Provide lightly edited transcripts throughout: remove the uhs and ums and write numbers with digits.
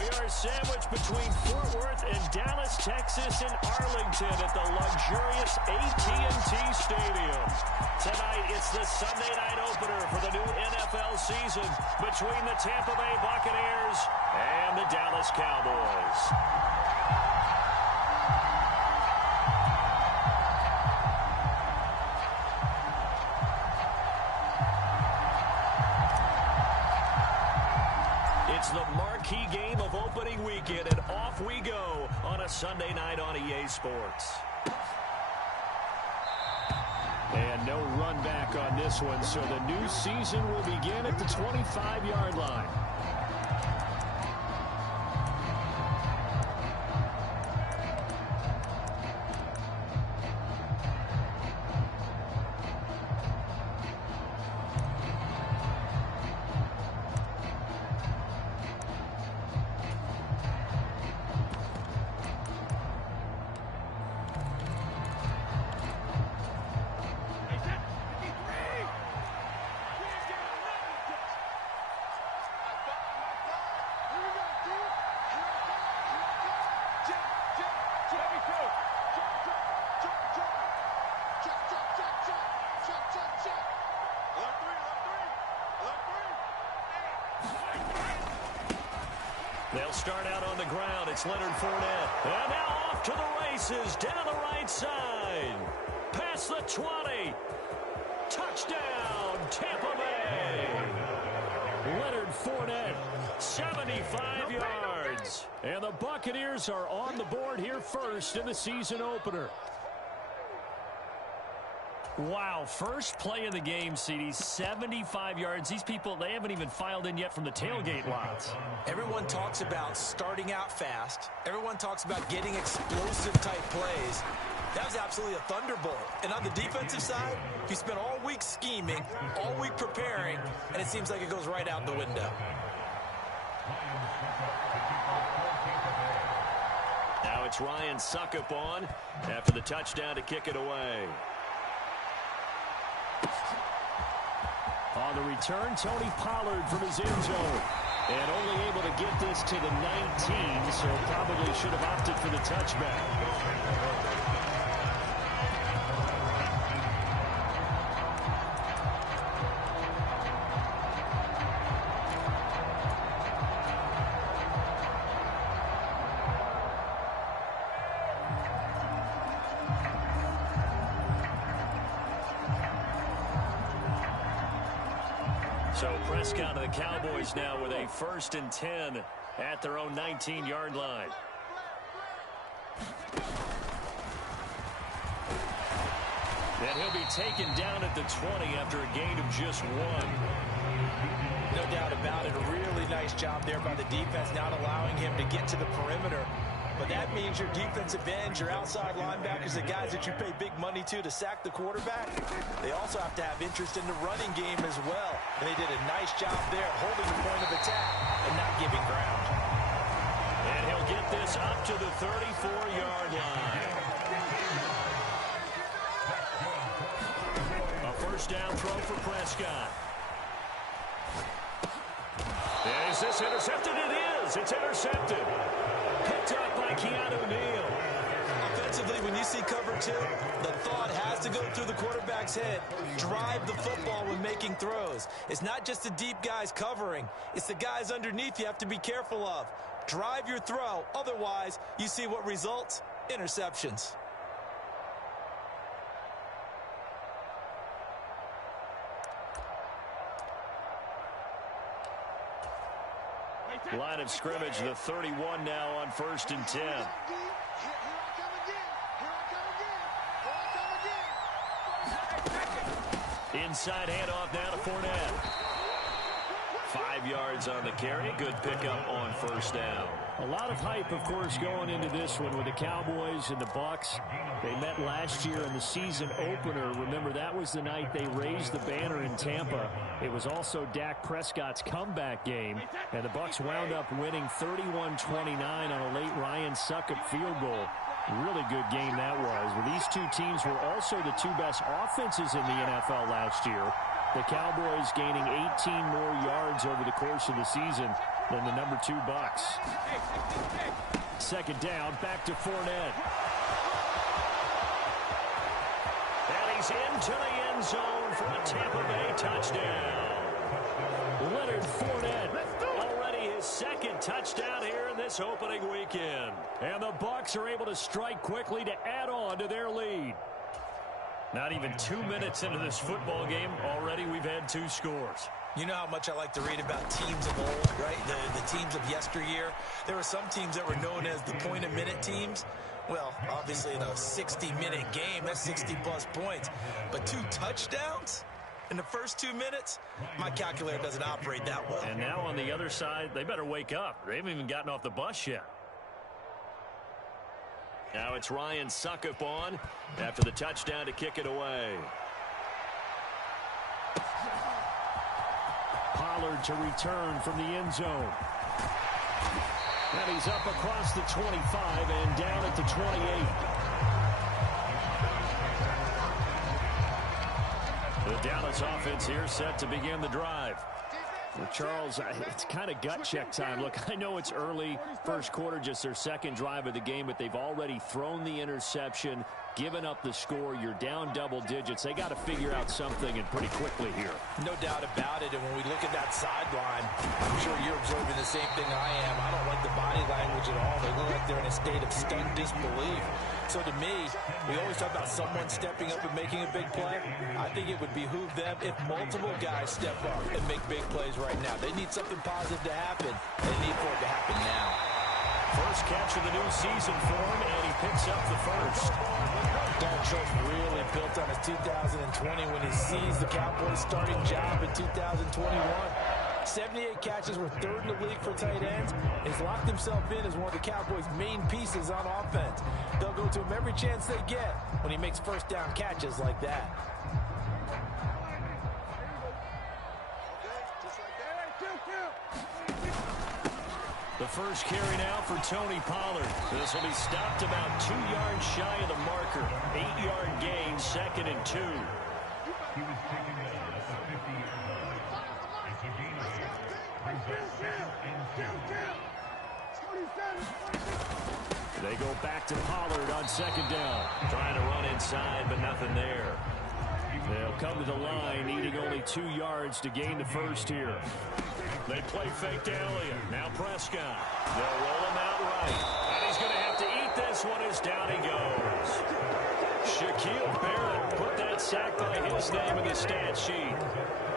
We are sandwiched between Fort Worth and Dallas, Texas, and Arlington at the luxurious AT&T Stadium. Tonight, it's the Sunday night opener for the new NFL season between the Tampa Bay Buccaneers and the Dallas Cowboys. It's the marquee game of opening weekend, and off we go on a Sunday night on EA Sports. And no run back on this one, so the new season will begin at the 25-yard line. They'll start out on the ground. It's Leonard Fournette. And now off to the races down the right side. Past the 20. Touchdown, Tampa Bay. Leonard Fournette, 75 yards. And the Buccaneers are on the board here first in the season opener. Wow, first play of the game, CD, 75 yards. These people, they haven't even filed in yet from the tailgate lots. Everyone talks about starting out fast. Everyone talks about getting explosive type plays. That was absolutely a thunderbolt. And on the defensive side, you spent all week scheming, all week preparing, and it seems like it goes right out the window. Now it's Ryan Suckup on after the touchdown to kick it away. On the return, Tony Pollard from his end zone. And only able to get this to the 19, so probably should have opted for the touchback. So Prescott of the Cowboys now with a 1st and 10 at their own 19-yard line. And he'll be taken down at the 20 after a gain of just 1. No doubt about it. A really nice job there by the defense, not allowing him to get to the perimeter. But that means your defensive ends, your outside linebackers, the guys that you pay big money to sack the quarterback, they also have to have interest in the running game as well. And they did a nice job there holding the point of attack and not giving ground. And he'll get this up to the 34-yard line. A first down throw for Prescott. And is this intercepted? It is. It's intercepted. Picked up by Keanu Neal. Offensively, when you see cover 2, the thought has to go through the quarterback's head. Drive the football when making throws. It's not just the deep guys covering. It's the guys underneath you have to be careful of. Drive your throw. Otherwise, you see what results? Interceptions. Line of scrimmage, the 31 now on 1st and 10. Inside handoff now to Fournette. 5 yards on the carry. Good pickup on 1st down. A lot of hype, of course, going into this one with the Cowboys and the Bucs. They met last year in the season opener. Remember, that was the night they raised the banner in Tampa. It was also Dak Prescott's comeback game, and the Bucs wound up winning 31-29 on a late Ryan Suckup field goal. Really good game that was. Well, these two teams were also the two best offenses in the NFL last year. The Cowboys gaining 18 more yards over the course of the season, than the number 2 Bucks. Second down, back to Fournette. And he's into the end zone for a Tampa Bay touchdown. Leonard Fournette, already his second touchdown here in this opening weekend. And the Bucs are able to strike quickly to add on to their lead. Not even 2 minutes into this football game, already we've had 2 scores. You know how much I like to read about teams of old, right? The teams of yesteryear. There were some teams that were known as the point-a-minute teams. Well, obviously in a 60-minute game, that's 60-plus points. But 2 touchdowns in the first 2 minutes? My calculator doesn't operate that well. And now on the other side, they better wake up. They haven't even gotten off the bus yet. Now it's Ryan Suckup on after the touchdown to kick it away. Pollard to return from the end zone. And he's up across the 25 and down at the 28. The Dallas offense here set to begin the drive. Well, Charles, it's kind of gut check time. Look, I know it's early, first quarter, just their second drive of the game, but they've already thrown the interception, given up the score. You're down double digits. They got to figure out something, and pretty quickly here. No doubt about it. And when we look at that sideline, I'm sure you're observing the same thing I am. I don't like the body language at all. They look like they're in a state of stunned disbelief. So to me, we always talk about someone stepping up and making a big play. I think it would behoove them if multiple guys step up and make big plays right now. They need something positive to happen. They need for it to happen now. First catch of the new season for him, and he picks up the first. Dalton Schultz really built on his 2020 when he seized the Cowboys' starting job in 2021. 78 catches, were third in the league for tight ends. He's locked himself in as one of the Cowboys' main pieces on offense. They'll go to him every chance they get when he makes first down catches like that. The first carry now for Tony Pollard. This will be stopped about 2 yards shy of the marker. 8-yard gain, 2nd and 2. They go back to Pollard on 2nd down. Trying to run inside, but nothing there. They'll come to the line, needing only 2 yards to gain the first here. They play fake to Elliott. Now Prescott. They'll roll him out right. And he's going to have to eat this one as down he goes. Shaquille Barrett put that sack by his name in the stat sheet.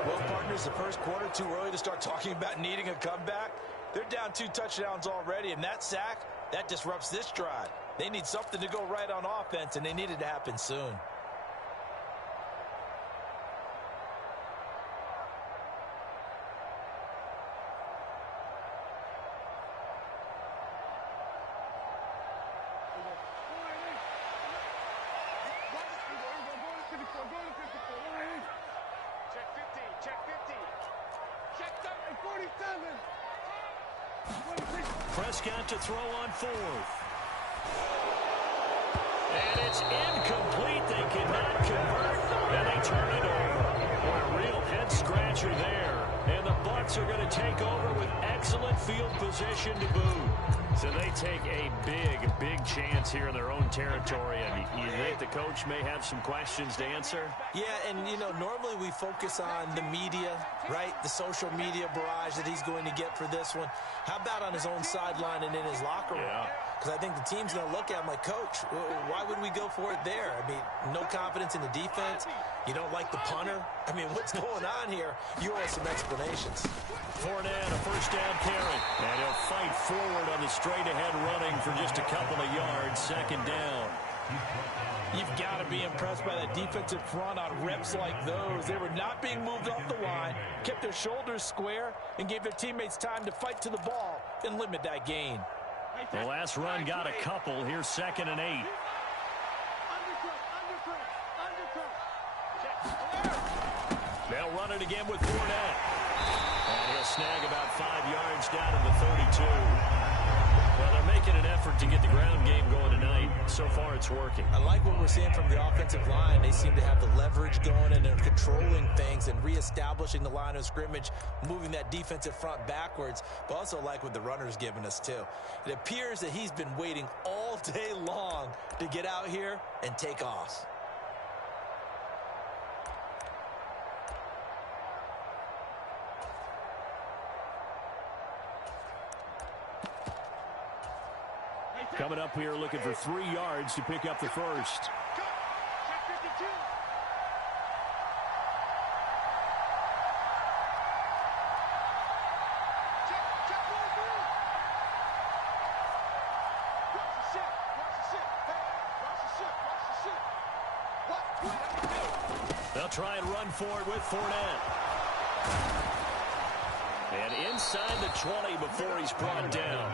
Well, partners, the first quarter, too early to start talking about needing a comeback. They're down 2 touchdowns already, and that sack, that disrupts this drive. They need something to go right on offense, and they need it to happen soon. Prescott to throw on 4th. And it's incomplete. They cannot convert, and they turn it over. What a real head-scratcher there. And the Bucs are going to take over with excellent field position to boot. So they take a big chance here in their own territory. And you think the coach may have some questions to answer? Yeah, and, you know, normally we focus on the media, right? The social media barrage that he's going to get for this one. How about on his own sideline and in his locker room? Because I think the team's going to look at him like, Coach, why would we go for it there? I mean, no confidence in the defense. You don't like the punter. I mean, what's going on here? You owe us some explanations. Fournette, a first down carry. And he'll fight forward on the straight-ahead running for just a couple of yards. 2nd down. You've got to be impressed by that defensive front on reps like those. They were not being moved off the line, kept their shoulders square, and gave their teammates time to fight to the ball and limit that gain. The last run got a couple. Here's 2nd and 8. They'll run it again with Fournette. And he'll snag about 5 yards down to the 32. Well, they're making making an effort to get the ground game going tonight. So far, it's working. I like what we're seeing from the offensive line. They seem to have the leverage going, and they're controlling things and reestablishing the line of scrimmage, moving that defensive front backwards, but also like what the runner's giving us, too. It appears that he's been waiting all day long to get out here and take off. Coming up here looking for 3 yards to pick up the first. They'll try and run for it with Fournette. And inside the 20 before he's brought down.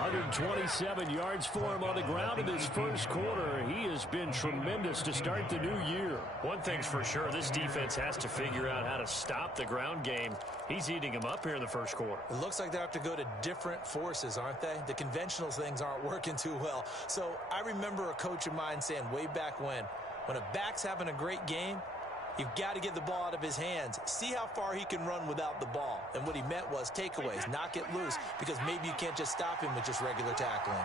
127 yards for him on the ground in this first quarter. He has been tremendous to start the new year. One thing's for sure, this defense has to figure out how to stop the ground game. He's eating them up here in the first quarter. It looks like they have to go to different forces, aren't they? The conventional things aren't working too well. So I remember a coach of mine saying way back when a back's having a great game, you've got to get the ball out of his hands. See how far he can run without the ball. And what he meant was takeaways, knock it loose, because maybe you can't just stop him with just regular tackling.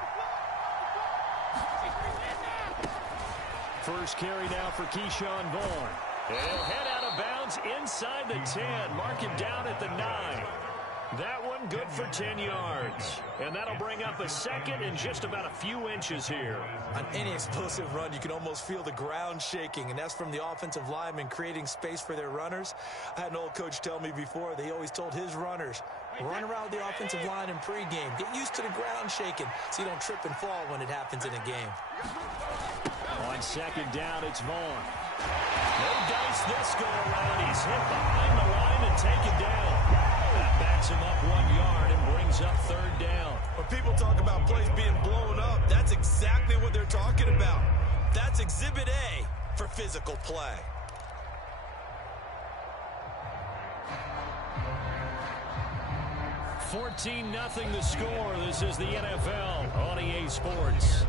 First carry now for Keyshawn Vaughn. He'll head out of bounds inside the 10. Mark him down at the 9. That one good for 10 yards. And that'll bring up a second in just about a few inches here. On any explosive run, you can almost feel the ground shaking, and that's from the offensive linemen creating space for their runners. I had an old coach tell me before, they always told his runners, run around the offensive line in pregame. Get used to the ground shaking so you don't trip and fall when it happens in a game. On second down, it's Vaughn. No dice this go around. He's hit behind the line and taken down. That backs him up 1 yard and brings up third down. When people talk about plays being blown up, that's exactly what they're talking about. That's Exhibit A for physical play. $14-0 the score. This is the NFL on EA Sports.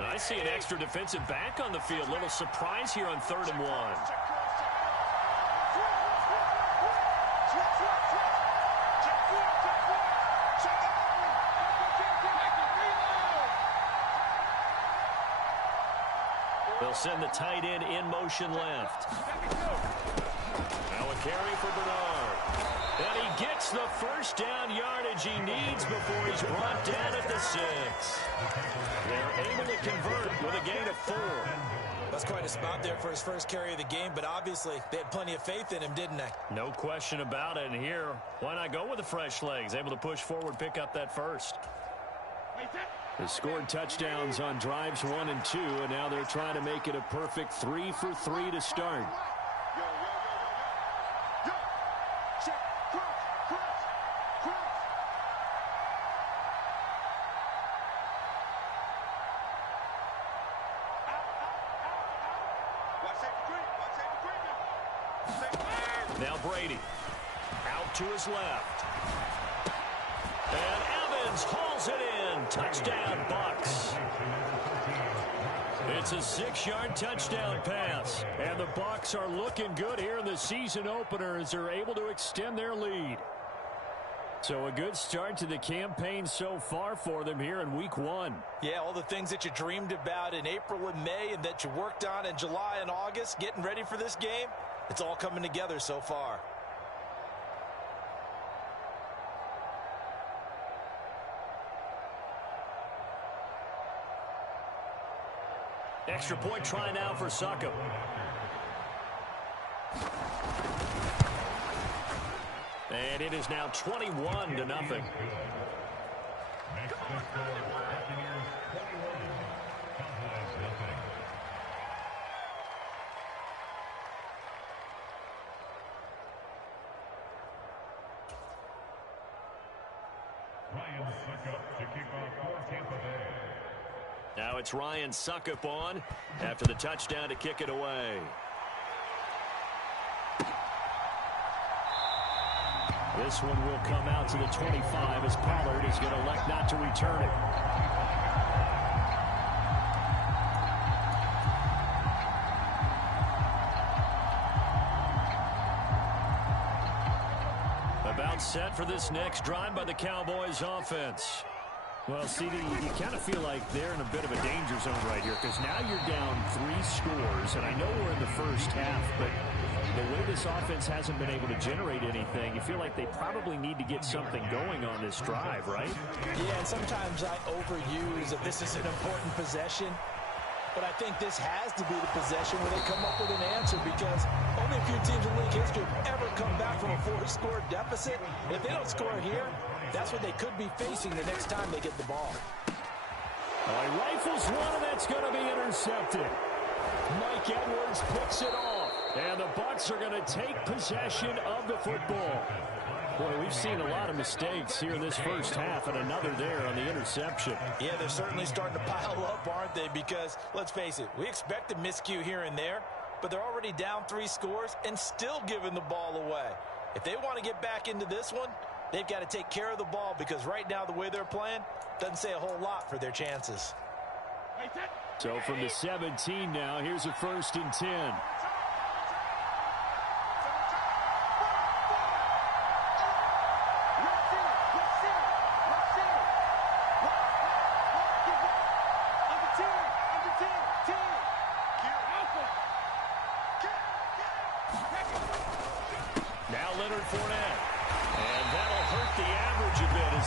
I see an extra defensive back on the field. Little surprise here on 3rd and 1. They'll send the tight end in motion left. Now a carry for Bernard. And he gets the first down yardage he needs before he's brought down at the 6. They're able to convert with a gain of 4. That's quite a spot there for his first carry of the game, but obviously they had plenty of faith in him, didn't they? No question about it. And here, why not go with the fresh legs? Able to push forward, pick up that first. They scored touchdowns on drives 1 and 2, and now they're trying to make it a perfect 3 for 3 to start. Now Brady out to his left. And Evans hauls it in. Touchdown, Bucks. It's a 6-yard touchdown pass. And the Bucks are looking good here in the season opener as they're able to extend their lead. So a good start to the campaign so far for them here in week 1. Yeah, all the things that you dreamed about in April and May and that you worked on in July and August, getting ready for this game, it's all coming together so far. Extra point try now for Suckup. And it is now 21-0. Now it's Ryan Suckup on after the touchdown to kick it away. This one will come out to the 25 as Pollard is going to elect not to return it. About set for this next drive by the Cowboys offense. Well, CD, you kind of feel like they're in a bit of a danger zone right here because now you're down 3 scores, and I know we're in the first half, but the way this offense hasn't been able to generate anything, you feel like they probably need to get something going on this drive, right? Yeah, and sometimes I overuse that this is an important possession, but I think this has to be the possession where they come up with an answer because only a few teams in league history have ever come back from a 4-score deficit. If they don't score here, that's what they could be facing the next time they get the ball. He rifles one, and that's going to be intercepted. Mike Edwards picks it off, and the Bucs are going to take possession of the football. Boy, we've seen a lot of mistakes here in this first half, and another there on the interception. Yeah, they're certainly starting to pile up, aren't they? Because, let's face it, we expect a miscue here and there, but they're already down 3 scores and still giving the ball away. If they want to get back into this one, they've got to take care of the ball because right now the way they're playing doesn't say a whole lot for their chances. So from the 17 now, here's a 1st and 10.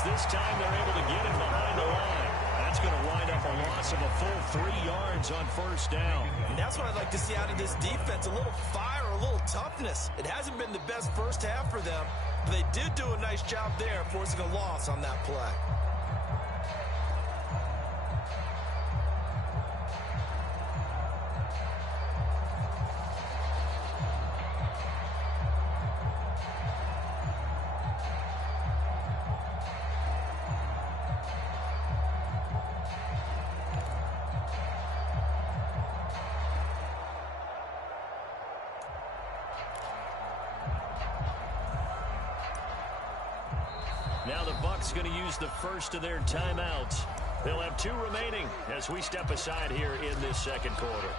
This time they're able to get it behind the line. That's going to wind up a loss of a full 3 yards on 1st down. And that's what I'd like to see out of this defense, a little fire, a little toughness. It hasn't been the best first half for them, but they did do a nice job there forcing a loss on that play. Now the Bucs going to use the first of their timeouts. They'll have 2 remaining as we step aside here in this second quarter.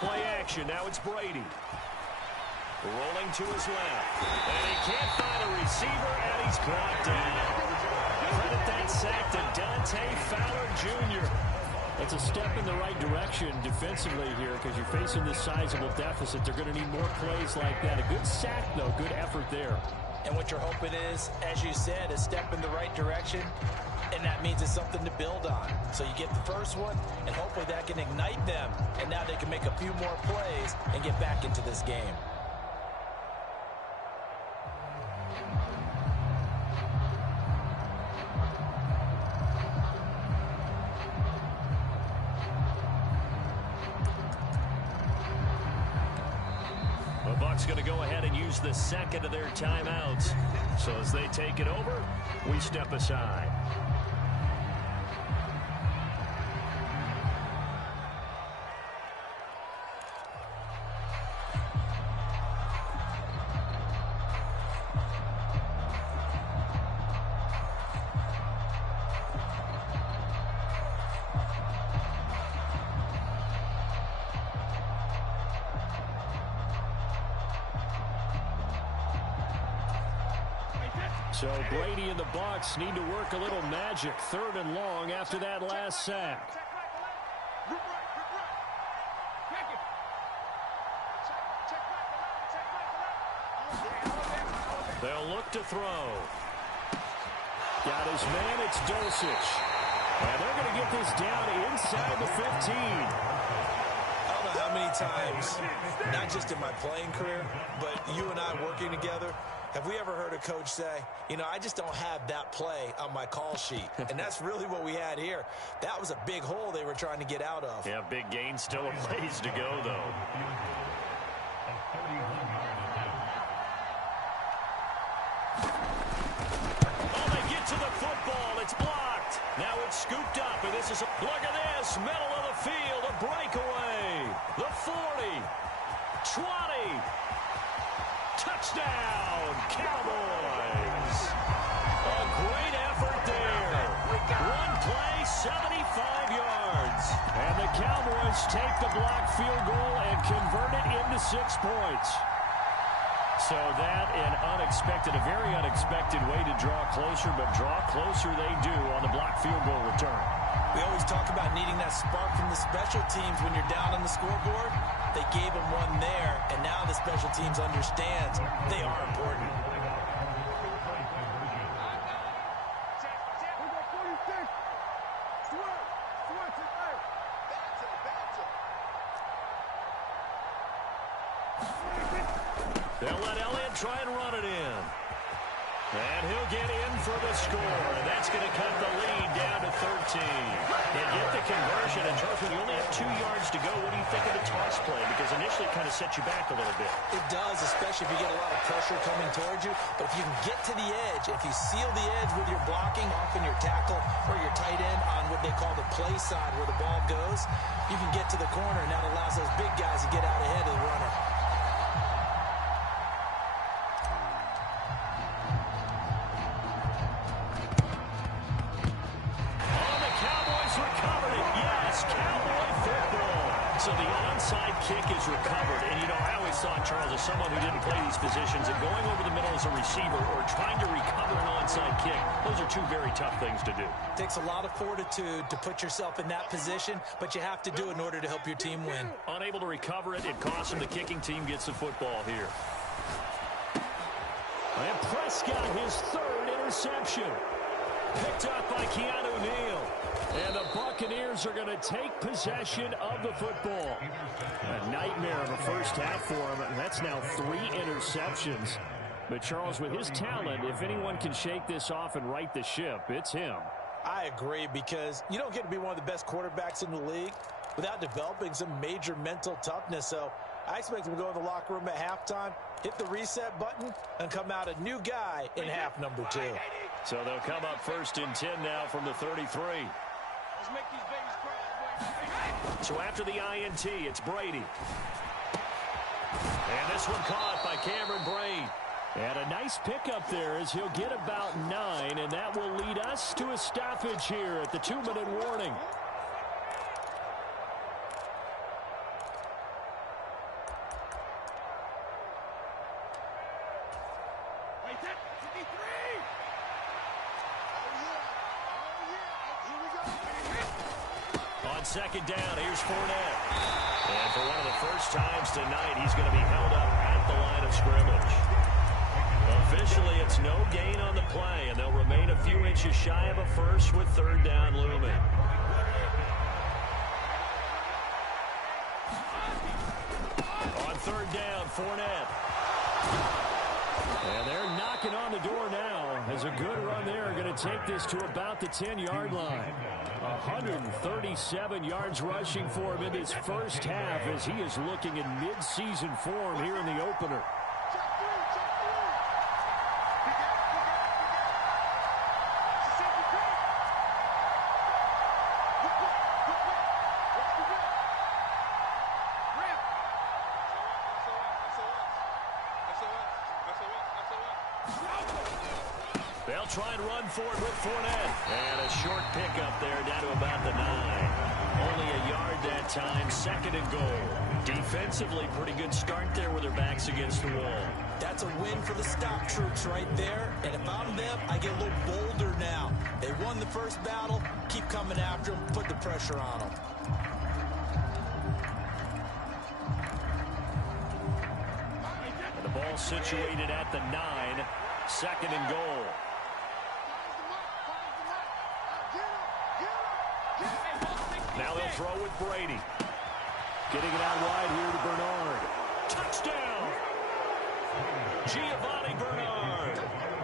Play action. Now it's Brady. Rolling to his left. And he can't find a receiver, and he's brought down. Credit that sack to Dante Fowler Jr. That's a step in the right direction defensively here because you're facing this sizable deficit. They're going to need more plays like that. A good sack, though. Good effort there. And what you're hoping is, as you said, a step in the right direction, and that means it's something to build on. So you get the first one, and hopefully that can ignite them, and now they can make a few more plays and get back into this game. The Bucs going to go ahead and use the second of their timeouts. So as they take it over, we step aside. So Brady and the Bucs need to work a little magic. 3rd and long after that last sack. They'll look to throw. Got his man, it's Dulcich. And they're going to get this down inside the 15. I don't know how many times, not just in my playing career, but you and I working together, Have we ever heard a coach say, you know, I just don't have that play on my call sheet? And that's really what we had here. That was a big hole they were trying to get out of. Yeah, big gain, still a ways to go, though. Oh, they get to the football. It's blocked. Now it's scooped up, and this is a look at this. Middle of the field, a breakaway. The 40, 20. Touchdown, Cowboys. A great effort there. One play, 75 yards. And the Cowboys take the blocked field goal and convert it into 6 points. So that an unexpected, a very unexpected way to draw closer, but draw closer they do on the blocked field goal return. We always talk about needing that spark from the special teams when you're down on the scoreboard. They gave them one there, and now the special teams understands they are important. They'll let Elliott try and run it in. And he'll get in for the score. And that's going to cut the lead down to 13. They get the conversion. And, Charles, when you only have 2 yards to go, what do you think of the toss play? Because initially it kind of sets you back a little bit. It does, especially if you get a lot of pressure coming towards you. But if you can get to the edge, if you seal the edge with your blocking, often your tackle or your tight end on what they call the play side where the ball goes, you can get to the corner, and that allows those big guys to get out ahead of the runner. So the onside kick is recovered. And, you know, I always thought, Charles, as someone who didn't play these positions, that going over the middle as a receiver or trying to recover an onside kick, those are 2 very tough things to do. It takes a lot of fortitude to put yourself in that position, but you have to do it in order to help your team win. Unable to recover it, it costs them. The kicking team gets the football here. And Prescott, his 3rd interception. Picked up by Keanu Neal. And the Buccaneers are going to take possession of the football. A nightmare of a first half for him. And that's now 3 interceptions. But, Charles, with his talent, if anyone can shake this off and right the ship, it's him. I agree, because you don't get to be one of the best quarterbacks in the league without developing some major mental toughness. So I expect him to go in the locker room at halftime, hit the reset button, and come out a new guy in half number 2. So they'll come up 1st and 10 now from the 33. Make these babies cry. So after the INT, it's Brady. And this one caught by Cameron Brate. And a nice pickup there as he'll get about 9, and that will lead us to a stoppage here at the 2-minute warning. Wait, that 53. On 2nd down, here's Fournette. And for one of the first times tonight, he's going to be held up at the line of scrimmage. Officially, it's no gain on the play, and they'll remain a few inches shy of a first with 3rd down looming. On 3rd down, Fournette. And they're knocking on the door now as a good run there. Going to take this to about the 10-yard line. 137 yards rushing for him in his first half as he is looking in mid-season form here in the opener. They'll try and run for it with Fournette. And a short pickup there down to about the 9. Only a yard that time, 2nd and goal. Defensively, pretty good start there with their backs against the wall. That's a win for the stop troops right there. And if I'm them, I get a little bolder now. They won the first battle. Keep coming after them. Put the pressure on them. And the ball situated at the 9. 2nd and goal. Now they'll throw with Brady. Getting it out wide here to Bernard. Touchdown! Giovanni Bernard.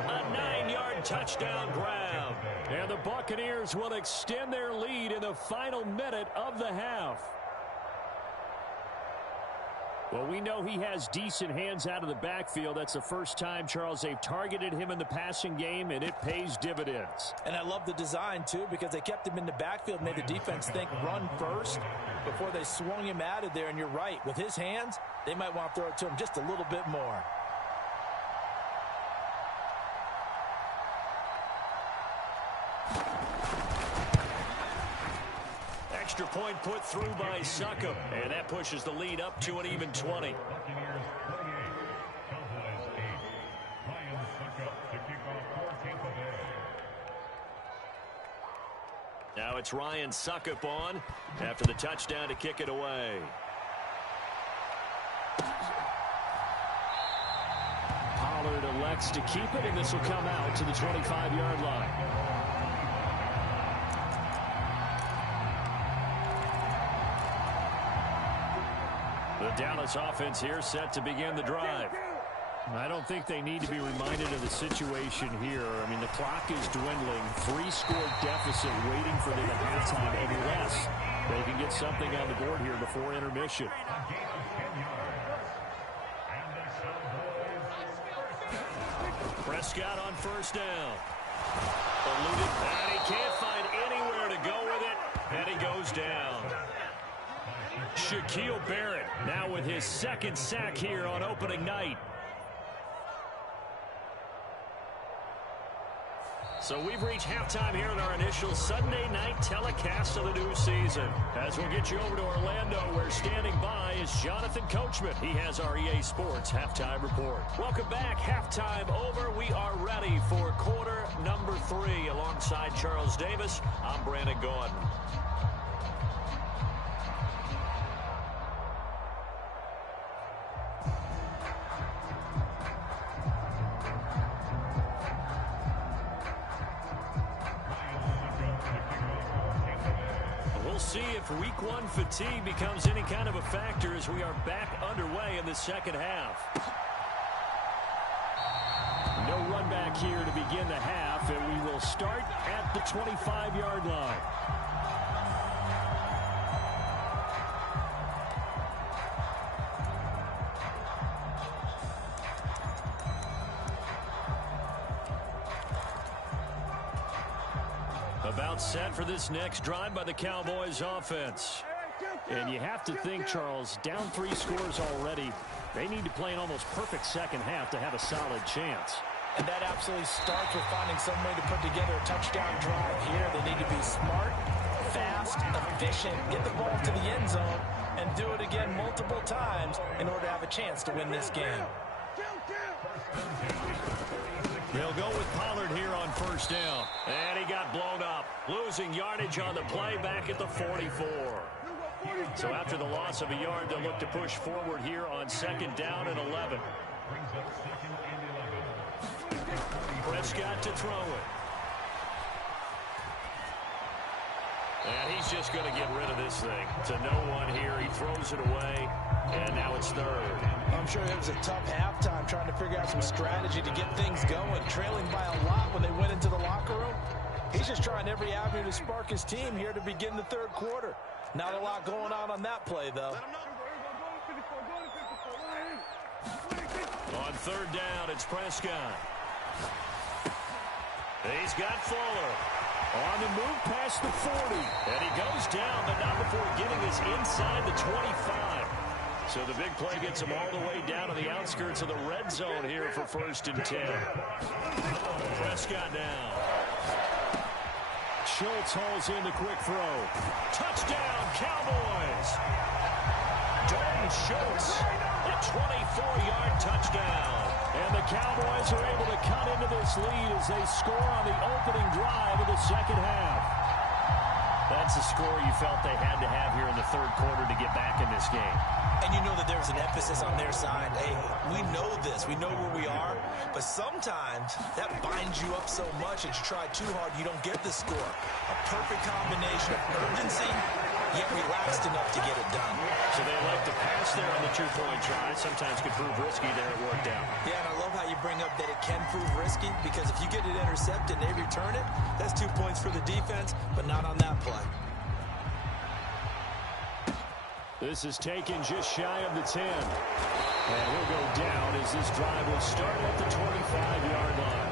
A 9-yard touchdown grab. And the Buccaneers will extend their lead in the final minute of the half. Well, we know he has decent hands out of the backfield. That's the first time, Charles, they've targeted him in the passing game, and it pays dividends. And I love the design, too, because they kept him in the backfield, made the defense think run first before they swung him out of there. And you're right, with his hands, they might want to throw it to him just a little bit more. Extra point put through by Succop, and that pushes the lead up to an even 20. Now it's Ryan Succop on after the touchdown to kick it away. Pollard elects to keep it, and this will come out to the 25-yard line. The Dallas offense here set to begin the drive. I don't think they need to be reminded of the situation here. I mean, the clock is dwindling. 3-score deficit waiting for them at halftime unless they can get something on the board here before intermission. Prescott on first down. Eluded, and he can't find anywhere to go with it, and he goes down. Shaquille Barrett now with his second sack here on opening night. So we've reached halftime here in our initial Sunday night telecast of the new season. As we'll get you over to Orlando, where standing by is Jonathan Coachman. He has our EA Sports Halftime Report. Welcome back. Halftime over. We are ready for quarter number 3. Alongside Charles Davis, I'm Brandon Gaudin. See if week 1 fatigue becomes any kind of a factor as we are back underway in the second half. No run back here to begin the half, and we will start at the 25-yard line. About set for this next drive by the Cowboys offense. And you have to think, Charles, down 3 scores already. They need to play an almost perfect second half to have a solid chance. And that absolutely starts with finding some way to put together a touchdown drive here. They need to be smart, fast, efficient, get the ball to the end zone, and do it again multiple times in order to have a chance to win this game. They'll go with Pollard here on first down. And he got blown up. Losing yardage on the play back at the 44. So after the loss of a yard, they'll look to push forward here on second down and 11. Prescott to throw it. And he's just going to get rid of this thing. To no one here. He throws it away. And now it's third. I'm sure it was a tough halftime trying to figure out some strategy to get things going. Trailing by a lot when they went into the locker room. He's just trying every avenue to spark his team here to begin the third quarter. Not a lot going on that play, though. On third down, it's Prescott. He's got Fuller. On the move past the 40. And he goes down, but not before getting us inside the 25. So the big play gets him all the way down to the outskirts of the red zone here for first and 10. Prescott now. Schultz hauls in the quick throw. Touchdown, Cowboys! Dalton Schultz, a 24-yard touchdown. And the Cowboys are able to cut into this lead as they score on the opening drive of the second half. That's the score you felt they had to have here in the third quarter to get back in this game. And you know that there's an emphasis on their side. Hey, we know this. We know where we are. But sometimes that binds you up so much that you try too hard, you don't get the score. A perfect combination of urgency, yet relaxed enough to get it done. So they elect to pass miss there on the two-point try. Sometimes could prove risky there. It worked out. Yeah, and I love how you bring up that it can prove risky, because if you get it intercepted and they return it, that's 2 points for the defense, but not on that play. This is taken just shy of the 10. And he'll go down as this drive will start at the 25-yard line.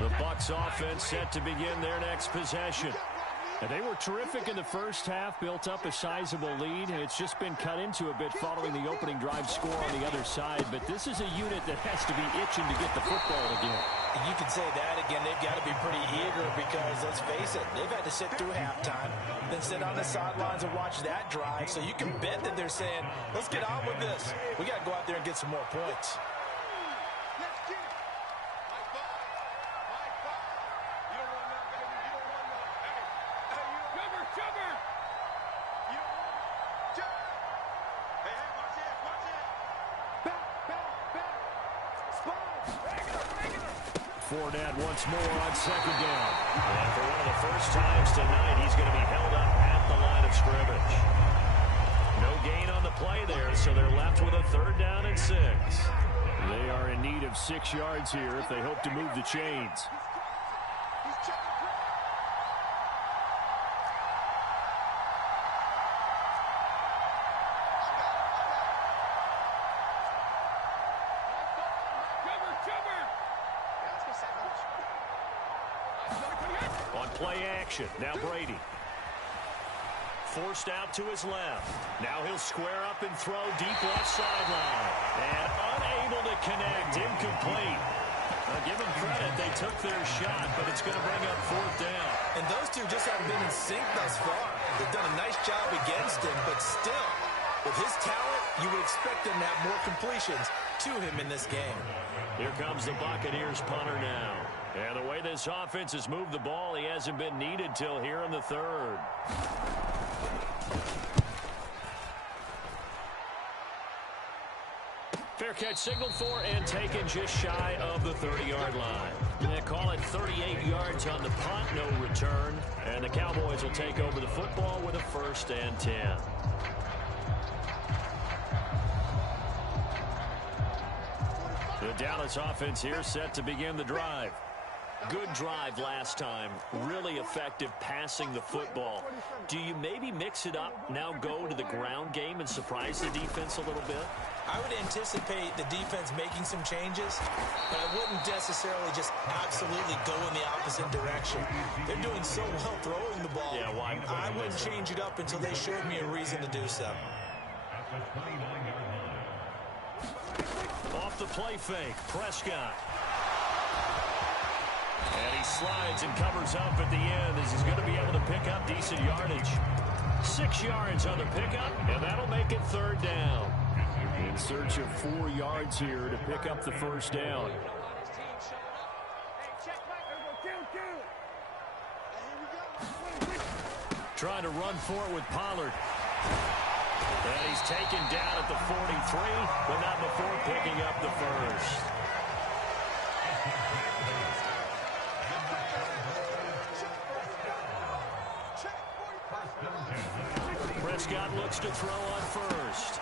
The Bucs offense set to begin their next possession. And they were terrific in the first half, built up a sizable lead. It's just been cut into a bit following the opening drive score on the other side. But this is a unit that has to be itching to get the football again. You can say that again. They've got to be pretty eager because, let's face it, they've had to sit through halftime, then sit on the sidelines and watch that drive. So you can bet that they're saying, let's get on with this. We got to go out there and get some more points. Fournette once more on second down. And for one of the first times tonight, he's going to be held up at the line of scrimmage. No gain on the play there, so they're left with a 3rd down and 6. They are in need of 6 yards here if they hope to move the chains. On play action, now Brady. Forced out to his left. Now he'll square up and throw deep left sideline. And unable to connect, incomplete. Give them credit, they took their shot, but it's going to bring up 4th down. And those two just haven't been in sync thus far. They've done a nice job against him, but still, with his talent, you would expect him to have more completions to him in this game. Here comes the Buccaneers punter now. And the way this offense has moved the ball, he hasn't been needed till here in the 3rd. Fair catch signaled for and taken just shy of the 30-yard line. They call it 38 yards on the punt, no return. And the Cowboys will take over the football with a 1st and 10. The Dallas offense here set to begin the drive. Good drive last time. Really effective passing the football. Do you maybe mix it up, now go to the ground game and surprise the defense a little bit? I would anticipate the defense making some changes, but I wouldn't necessarily just absolutely go in the opposite direction. They're doing so well throwing the ball. Yeah, why? I wouldn't change it up until they showed me a reason to do so. Off the play fake, Prescott. And he slides and covers up at the end as he's going to be able to pick up decent yardage. 6 yards on the pickup, and that'll make it 3rd down. In search of 4 yards here to pick up the 1st down. Trying to run for it with Pollard. And he's taken down at the 43, but not before picking up the 1st. Prescott looks to throw on 1st.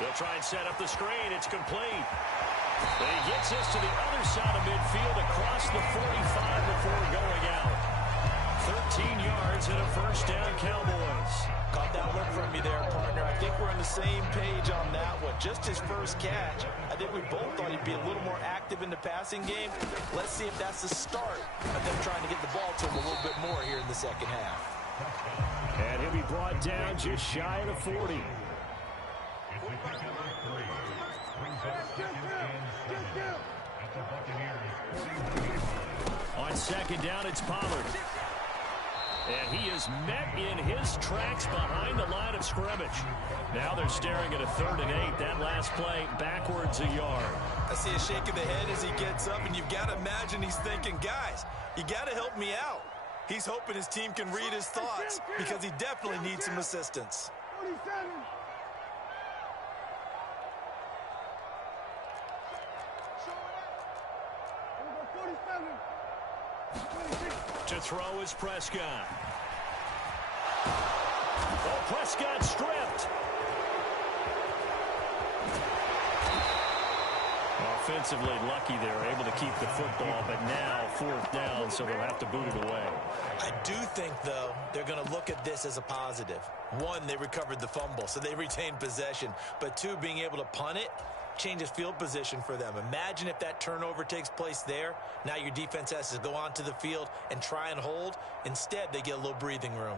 They'll try and set up the screen. It's complete. And he gets this to the other side of midfield across the 45 before going out. 13 yards and a 1st down, Cowboys. Caught that look from me there, partner. I think we're on the same page on that one. Just his first catch. I think we both thought he'd be a little more active in the passing game. Let's see if that's the start of them trying to get the ball to him a little bit more here in the second half. And he'll be brought down just shy of the 40. On second down, it's Pollard. And he is met in his tracks behind the line of scrimmage. Now they're staring at a 3rd and 8. That last play backwards a yard. I see a shake of the head as he gets up, and you've got to imagine he's thinking, guys, you got to help me out. He's hoping his team can read his thoughts because he definitely needs some assistance. 47. To throw is Prescott. Oh, Prescott stripped. Offensively lucky they're able to keep the football, but now 4th down, so they'll have to boot it away. I do think, though, they're going to look at this as a positive. 1, they recovered the fumble, so they retained possession. But 2, being able to punt it changes field position for them. Imagine if that turnover takes place there. Now your defense has to go onto the field and try and hold. Instead, they get a little breathing room.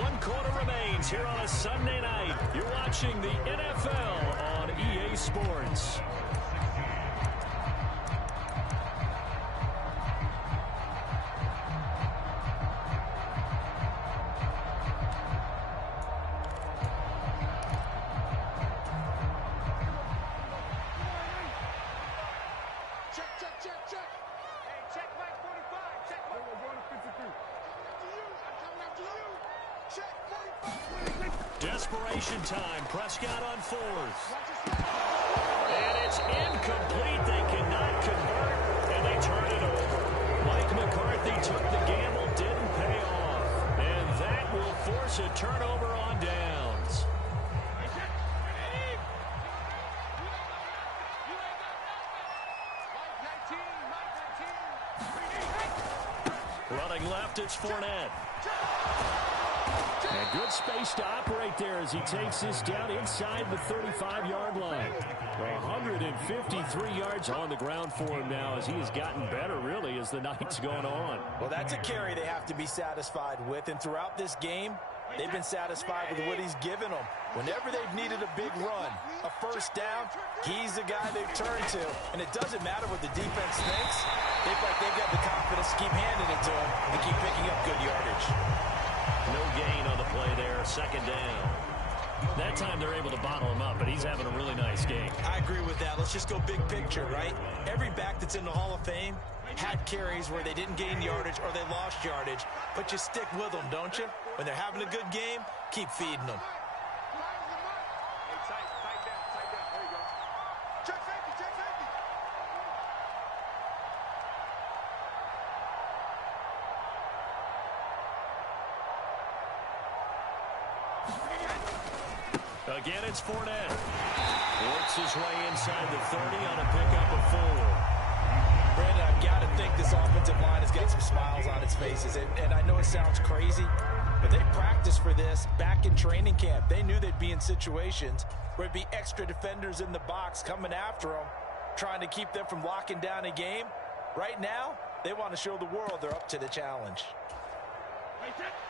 One quarter remains here on a Sunday night. You're watching the NFL on EA Sports. Desperation time. Prescott on 4th. And it's incomplete. They cannot convert, and they turn it over. Mike McCarthy took the gamble, didn't pay off. And that will force a turnover on downs. Running left, it's Fournette. And good space to operate there as he takes this down inside the 35-yard line. 153 yards on the ground for him now as he has gotten better, really, as the night's gone on. Well, that's a carry they have to be satisfied with. And throughout this game, they've been satisfied with what he's given them. Whenever they've needed a big run, a 1st down, he's the guy they've turned to. And it doesn't matter what the defense thinks. They've got the confidence to keep handing it to him and keep picking up good yardage. No gain on the play there, 2nd down. That time they're able to bottle him up, but he's having a really nice game. I agree with that. Let's just go big picture, right? Every back that's in the Hall of Fame had carries where they didn't gain yardage or they lost yardage, but you stick with them, don't you? When they're having a good game, keep feeding them. Again, it's Fournette. Works his way inside the 30 on a pickup of 4. Brandon, I've got to think this offensive line has got some smiles on its faces. And I know it sounds crazy, but they practiced for this back in training camp. They knew they'd be in situations where it'd be extra defenders in the box coming after them, trying to keep them from locking down a game. Right now, they want to show the world they're up to the challenge.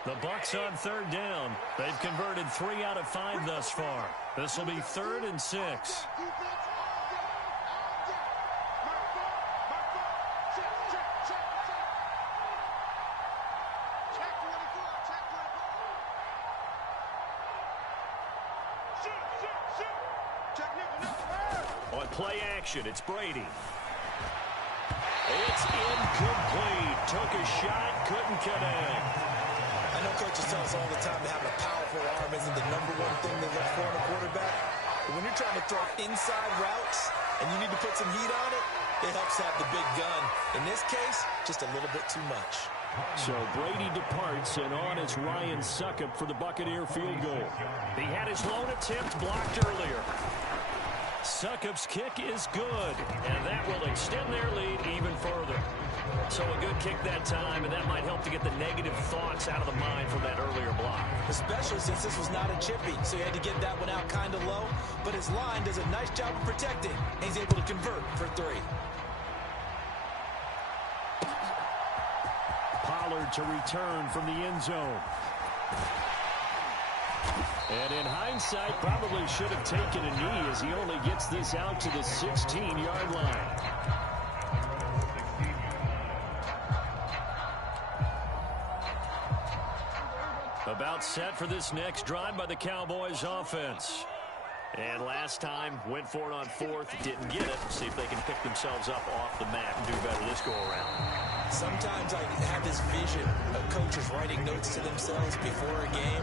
The Bucs on 3rd down. They've converted 3 out of 5 thus far. This will be 3rd and 6. On play action, it's Brady. It's incomplete. Took a shot, couldn't connect. I know coaches tell us all the time that having a powerful arm isn't the #1 thing they look for in a quarterback. But when you're trying to throw inside routes and you need to put some heat on it, it helps to have the big gun. In this case, just a little bit too much. So Brady departs, and on is Ryan Succop for the Buccaneer field goal. He had his lone attempt blocked earlier. Succop's kick is good, and that will extend their lead even further. So a good kick that time, and that might help to get the negative thoughts out of the mind from that earlier block. Especially since this was not a chippy, so he had to get that one out kind of low. But his line does a nice job of protecting, and he's able to convert for 3. Pollard to return from the end zone. And in hindsight, probably should have taken a knee as he only gets this out to the 16-yard line. About set for this next drive by the Cowboys offense. And last time, went for it on fourth, didn't get it. See if they can pick themselves up off the mat and do better this go-around. Sometimes I have this vision of coaches writing notes to themselves before a game.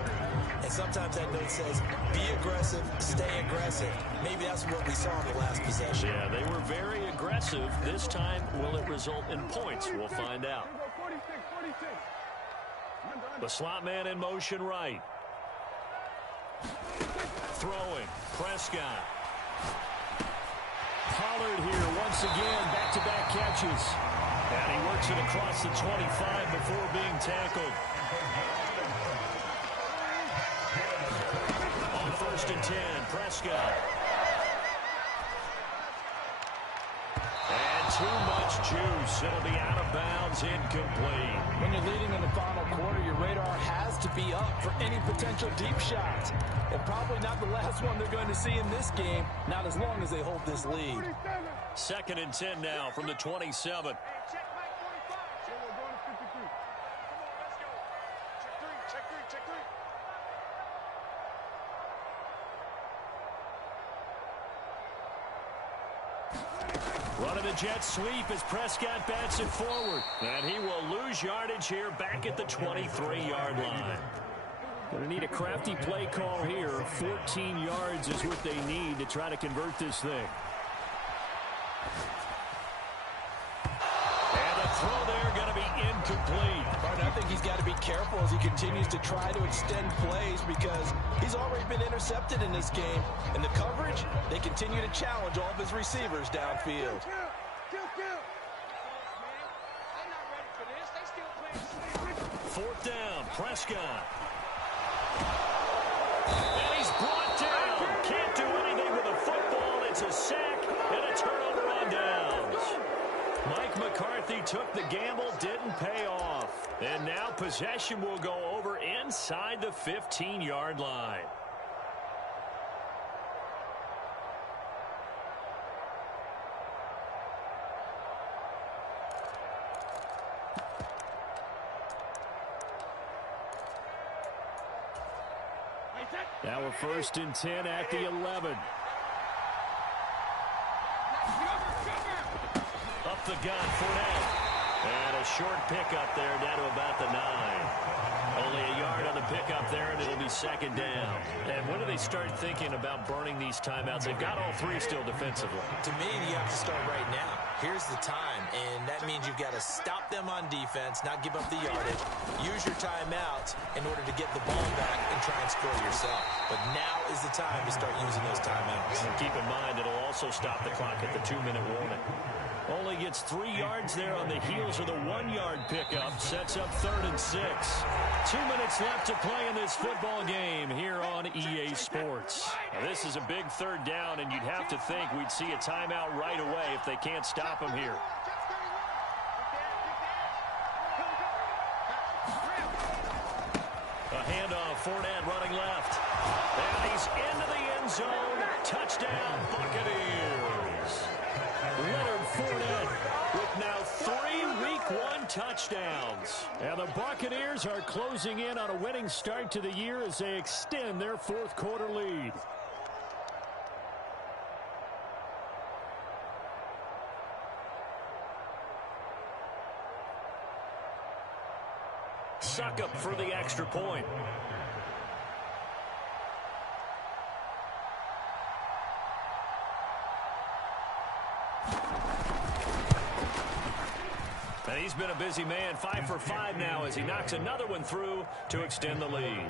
And sometimes that note says, be aggressive, stay aggressive. Maybe that's what we saw in the last possession. Yeah, they were very aggressive. This time, will it result in points? We'll find out. The slot man in motion right. Throwing. Prescott. Pollard here once again. Back-to-back catches. And he works it across the 25 before being tackled. On 1st and 10, Prescott. And too much juice. It'll be out of bounds, incomplete. When you're leading in the final quarter, your radar has to be up for any potential deep shots. And probably not the last one they're going to see in this game, not as long as they hold this lead. 2nd and 10 now from the 27. Running the jet sweep as Prescott bats it forward. And he will lose yardage here back at the 23-yard line. Going to need a crafty play call here. 14 yards is what they need to try to convert this thing. And the throw there going to be incomplete. I think he's got to be careful as he continues to try to extend plays because he's already been intercepted in this game. And the coverage, they continue to challenge all of his receivers downfield. 4th down, Prescott. And he's brought down. Can't do anything with the football. It's a sack and a turnover on downs. Mike McCarthy took the gamble, didn't pay off. And now possession will go over inside the 15-yard line. Now a 1st and 10 at the 11. Up the gun, Fournette. And a short pickup there down to about the 9. Only a yard on the pickup there, and it'll be 2nd down. And when do they start thinking about burning these timeouts? They've got all 3 still defensively. To me, you have to start right now. Here's the time, and that means you've got to stop them on defense, not give up the yardage. Use your timeouts in order to get the ball back and try and score yourself. But now is the time to start using those timeouts. And keep in mind, it'll also stop the clock at the 2-minute warning. Only gets 3 yards there on the heels of the 1-yard pickup. Sets up 3rd and 6. 2 minutes left to play in this football game here on EA Sports. Now, this is a big 3rd down, and you'd have to think we'd see a timeout right away if they can't stop him here. A handoff, Fournette running left. And he's into the end zone. Touchdown, Buccaneers. Leonard Fournette with now 3 Week 1 touchdowns. And the Buccaneers are closing in on a winning start to the year as they extend their 4th quarter lead. Suckup for the extra point. And he's been a busy man, 5 for 5 now as he knocks another one through to extend the lead.